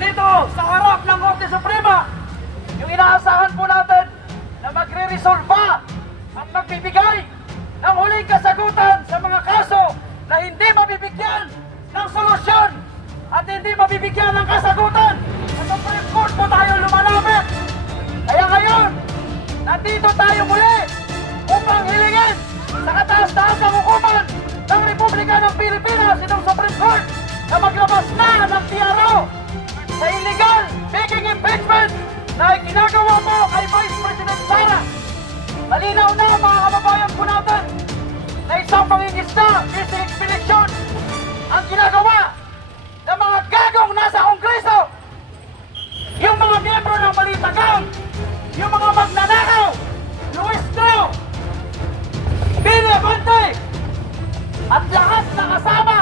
dito sa harap ng Korte Suprema, yung inaasahan po natin na magre-resolve at magbibigay ng huling kasagutan sa mga kaso na hindi mabibigyan ng solusyon at hindi mabibigyan ng kasagutan. Sa Supreme Court po tayo lumalapit. Kaya ngayon, nandito tayo muli upang hilingin sa kataas-taas ng hukuman ng Republika ng Pilipinas, itong Supreme Court, na maglabas na ng TRO sa illegal making impeachment na ginagawa mo kay Vice President Sara. Malinaw na mga kababayan po natin na isang pangingisda, fishing expedition ang ginagawa ng mga gagong nasa Kongreso. Yung mga miyembro ng Balitagang, yung mga magnanakaw, Luis Teo, Billy Abante, at lahat na kasama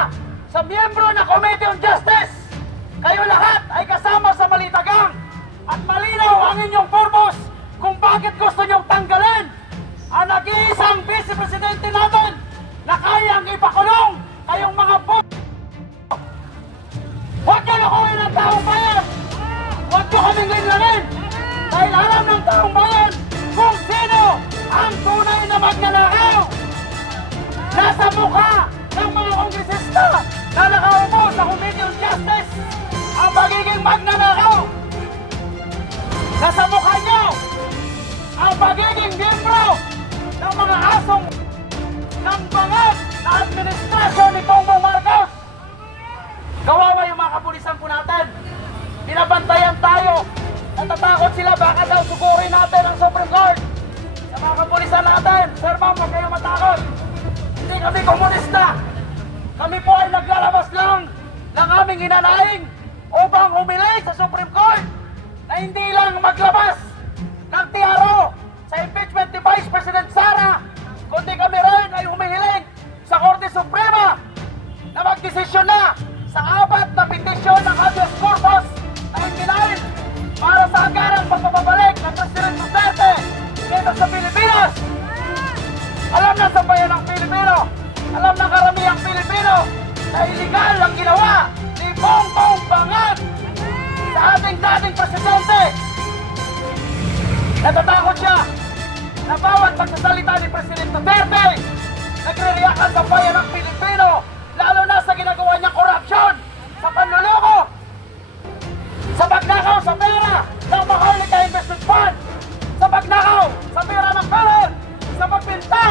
sa miyembro ng Committee on Justice. Kayo lahat ay kasama sa Balitagang at malinaw ang inyong purpose kung bakit gusto nyong tanggalin ang nag-iisang Vice Presidente natin na kayang ipakulong kayong mga Huwag nyo nakuhin ang taong bayan! Huwag nyo kaming linlangin! Dahil alam ng taong bayan kung sino ang tunay na magnanakaw! Nasa mukha ng mga kongresista na nakaupo sa Committee on Justice ang pagiging magnanakaw! Nasa mukha nyo ang pagiging miyembro ng mga asong ng bangag na administrasyon ni Bongbong Marcos! Kawawa yung mga kapulisan po natin. Binabantayan tayo. Natatakot sila baka daw sugurin natin ang Supreme Court. Sa mga kapulisan natin, Sir Ma'am, huwag kayo matakot. Hindi kami komunista. Kami po ay naglalabas lang ng aming hinanaing upang humiling sa Supreme Court na hindi lang maglabas ng TRO sa impeachment ni Vice President Sara, kundi kami rin ay humihiling sa Korte Suprema na magdesisyon na sa 4 na petisyon ng habeas corpus na ikinain para sa agarang pagpapabalik ng President Duterte dito sa Pilipinas. Alam na sa bayan ng Pilipino, alam ng karamihang Pilipino na iligal ang ginawa ni Bongbong Bangag sa ating dating presidente. Natatakot siya na bawat pagsasalita ni President Duterte nagre-react sa bayan ng Pilipino, lalo na sa ginagawa niyang korupsyon, sa panluloko, sa pagnakaw sa pera ng Maharlika Investment Fund, sa pagnakaw sa pera ng Peren, sa pagbinta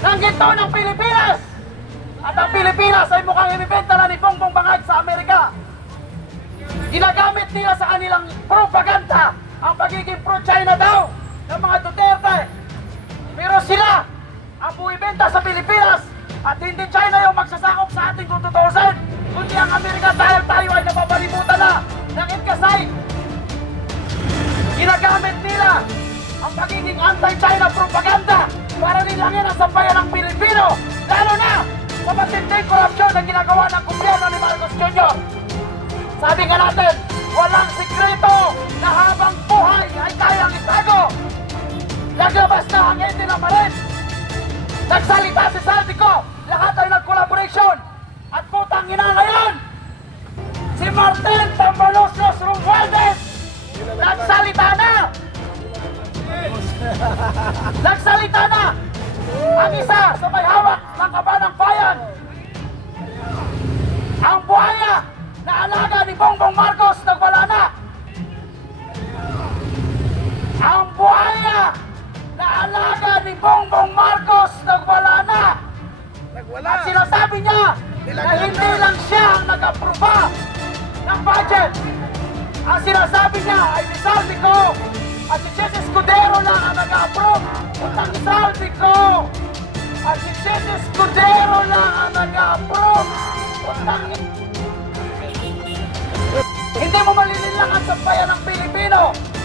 ng ginto ng Pilipinas. At ang Pilipinas ay mukhang ibibenta na ni Bongbong Bangag sa Amerika. Ginagamit nila sa kanilang propaganda ang pagiging pro-China daw ng mga Duterte. Pero sila ang buibenta sa Pilipinas at hindi China yung magsasakop sa ating tututusin, kundi ang Amerika dahil tayo ay napapalimutan na ng Inkasay. Ginagamit nila ang pagiging anti-China propaganda para nilangin ang sambayan ng Pilipino, lalo na sa matinding korupsyon na ginagawa ng gobyerno ni Marcos Jr. Sabi nga natin, walang sikreto na habang buhay ay kayang itago. Naglabas na ang ente ng Marin. Nagsalita si Saldico, lahat ay nag-collaboration. At putang ina ngayon, si Martin Tambaloslos Romualdez, nagsalita na! Nagsalita na! Ang isa sa may hawak ng Kabanang Bayan, ang buhaya na alaga ni Bongbong Marcos nagwala na! Ang buhaya na alaga ni Bongbong Marcos nagwala na! At sinasabi niya na hindi lang siya ang nag-aproba ng budget. Ang sinasabi niya ay si Saldico at si Jesse Escudero lang ang nag-approve. Utang Saldico at si Jesse Escudero lang ang nag-approve. Utang hindi mo malililangan sa bayan ng Pilipino.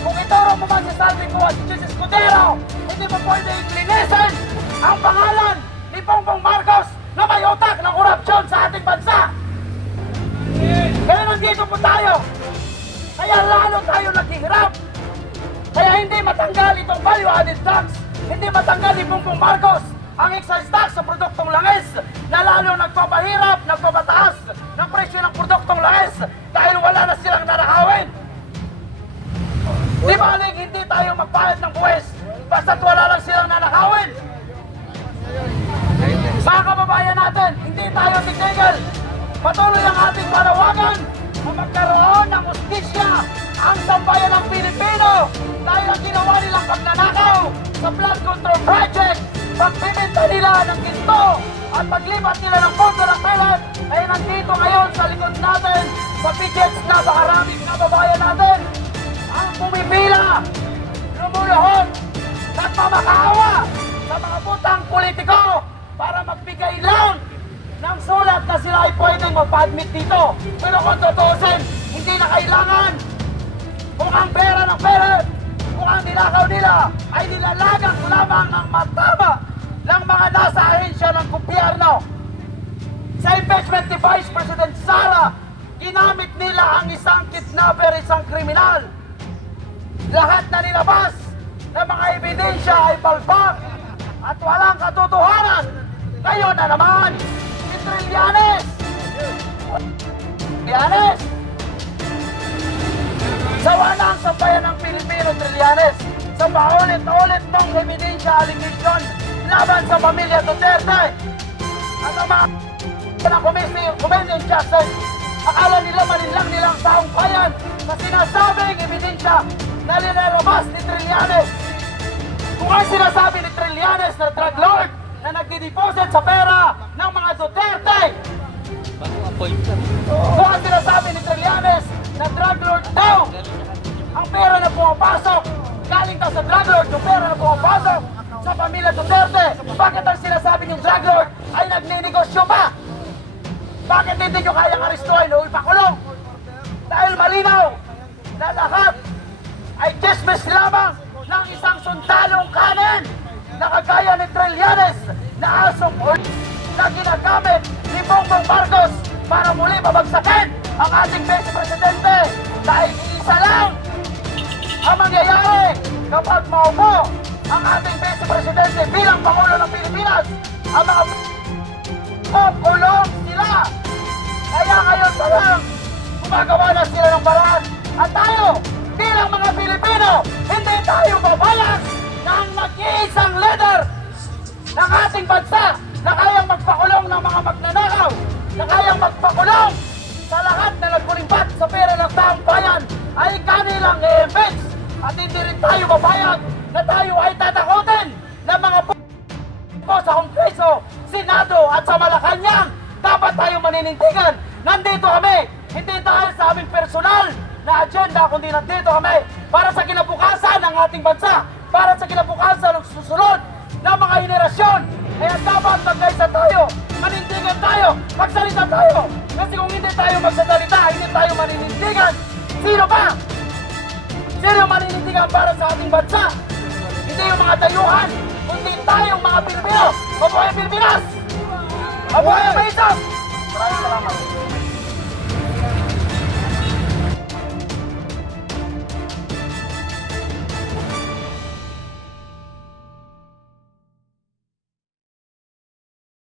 Kung ituro mo man si Saldico at si Jesse Escudero, hindi mo pwede iklinisin ang pangalan ni Bongbong Marcos na may utak ng korupsyon sa ating bansa. Kaya nandito po tayo. Kaya lalo tayo naghihirap. Kaya hindi matanggal itong value-added tax. Hindi matanggal ni Bongbong Marcos ang excise tax sa produktong langis na lalo nagpapahirap, nagpapataas ng presyo ng produktong langis dahil wala na sila tayo magbayad ng buwis basta't wala lang silang nanakawin. Mga kababayan natin, hindi tayo titigil. Patuloy ang ating panawagan na magkaroon ng hustisya ang sambayan ng Pilipino dahil ang ginawa nilang pagnanakaw sa flood control project, pagbibenta nila ng ginto at paglipat nila ng pondo ng pelat ay nandito ngayon sa likod natin sa pickets na maraming kababayan natin ang pumipila, lumuluhod, nagmamakaawa sa mga butang politiko para magbigay lang ng sulat na sila ay pwedeng magpa-admit dito. Pero kung tutusin, hindi na kailangan. Kung ang pera ng pera, kung ang nilakaw nila ay nilalagang lamang ng matama ng mga nasa ahensya ng gobyerno. Sa impeachment ni Vice President Sara, ginamit nila ang isang kidnapper, isang kriminal. Lahat na nilabas na mga ebidensya ay balbak at walang katotohanan. Ngayon na naman, si Trillanes! Trillanes! Sawa na ang sambayan ng Pilipino, Trillanes, sa paulit-ulit mong ebidensya allegation laban sa pamilya Duterte. At ang mga ng Commission Justice, akala nila maninlang nilang taong bayan sa sinasabing ebidensya na linalabas ni Trillanes. Kung ang sinasabi ni Trillanes na drug lord na nagdideposit sa pera ng mga Duterte, kung ang sinasabi ni Trillanes na drug lord daw, ang pera na pumapasok, galing daw sa drug lord, yung pera na pumapasok sa pamilya Duterte, bakit ang sinasabi ng drug lord ay nagninegosyo pa? Bakit hindi nyo kayang arestuhin o ipakulong? Dahil malinaw na lahat ay dismiss lamang ng isang sundalong kanin na kagaya ni Trillanes na asong na ginagamit ni Bongbong Marcos para muli babagsakin ang ating Vice Presidente dahil isa lang ang mangyayari kapag maupo ang ating Vice Presidente bilang Pangulo ng Pilipinas. Ang mga kulong sila. Kaya ngayon pa lang gumagawa na sila ng paraan. At tayo bilang mga Pilipino, hindi tayo babayag na ang nag-iisang leader ng ating bansa na kayang magpakulong ng mga magnanakaw, na kayang magpakulong sa lahat na nagkulimbat sa pera ng taong bayan ay kanilang i-impeach. At hindi rin tayo babayag na tayo ay tatakotin ng mga po sa Kongreso, Senado at sa Malacanang. Dapat tayo maninindigan. Nandito kami, hindi dahil sa aming personal na agenda, kundi nandito kami para sa kinabukasan ng ating bansa, para sa kinabukasan ng susunod ng mga henerasyon. Kaya dapat magkaisa tayo, manindigan tayo, magsalita tayo. Kasi kung hindi tayo magsasalita, hindi tayo maninindigan, sino ba? Sino maninindigan para sa ating bansa? Hindi yung mga dayuhan, kundi tayong mga Pilipino. Mabuhay Pilipinas! Mabuhay ang Maisog! Maraming salamat.